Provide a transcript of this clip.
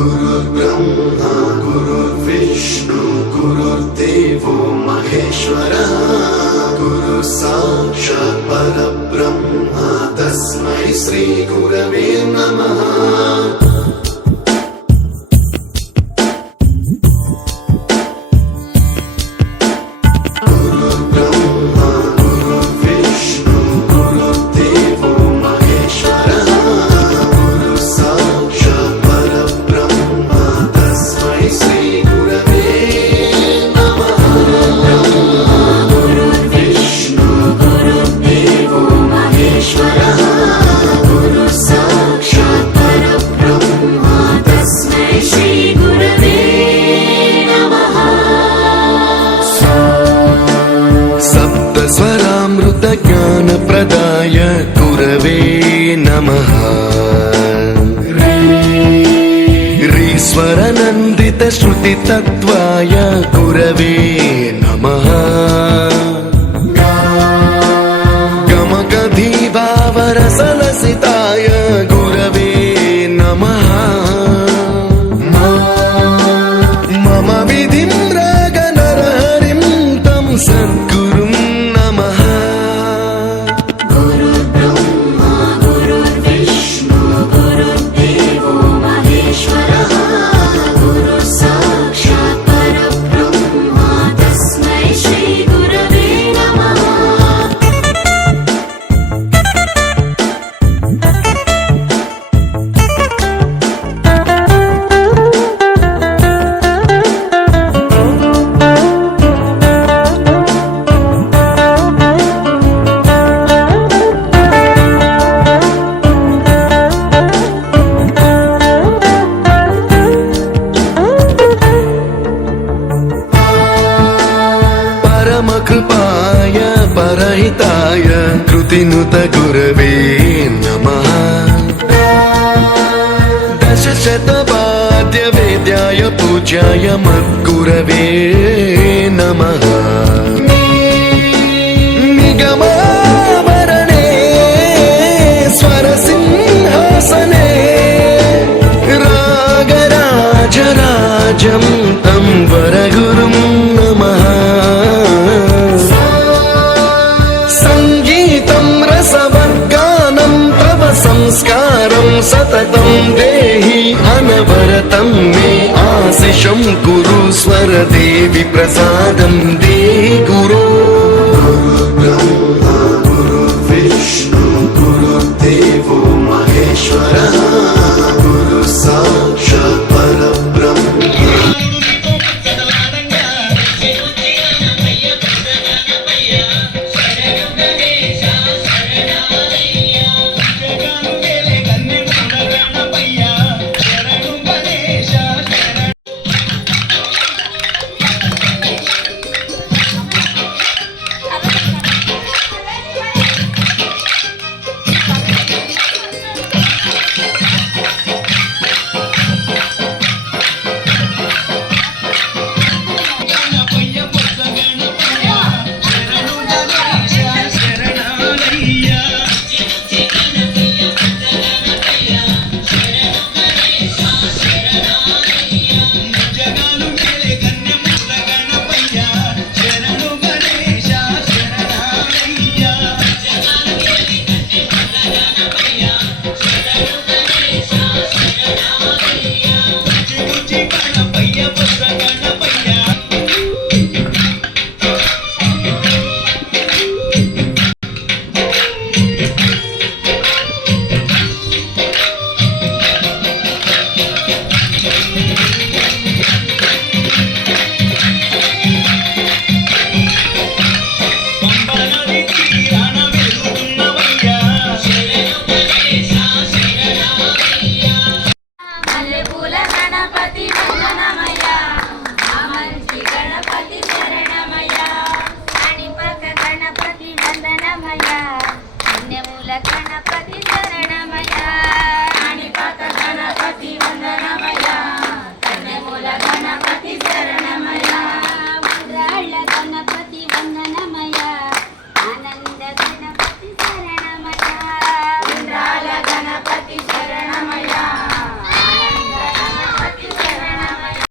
गुरुर्ब्रह्मा गुरुर्विष्णु गुरुर्देवो महेश्वरः गुरु साक्षात् परब्रह्म तस्मै श्री गुरवे नमः। ज्ञान प्रदाय गुरवे नमः। ईश्वर नंदित श्रुति तत्वाय गुरवे नमः। गमगधी भावरसलसिताय गुरवे नमः। मम विधिं रागनरहरिं तं सद्गुरुं कृपाय परहिताय कृतिनुत गुरवे नमः। दशशतवाद्य वेद्याय पूज्याय मद्गुरवे नमः। निगमावरणे स्वरसिंहासने रागराजराजं तं वरगुरुं नमः। संस्कारं सततं देहि अनवरतं मे आशिषं कुरु स्वरदेवि प्रसादं देहि गुरो। गुरुर्ब्रह्मा गुरुर्विष्णु गुरुर्देवो महेश्वरः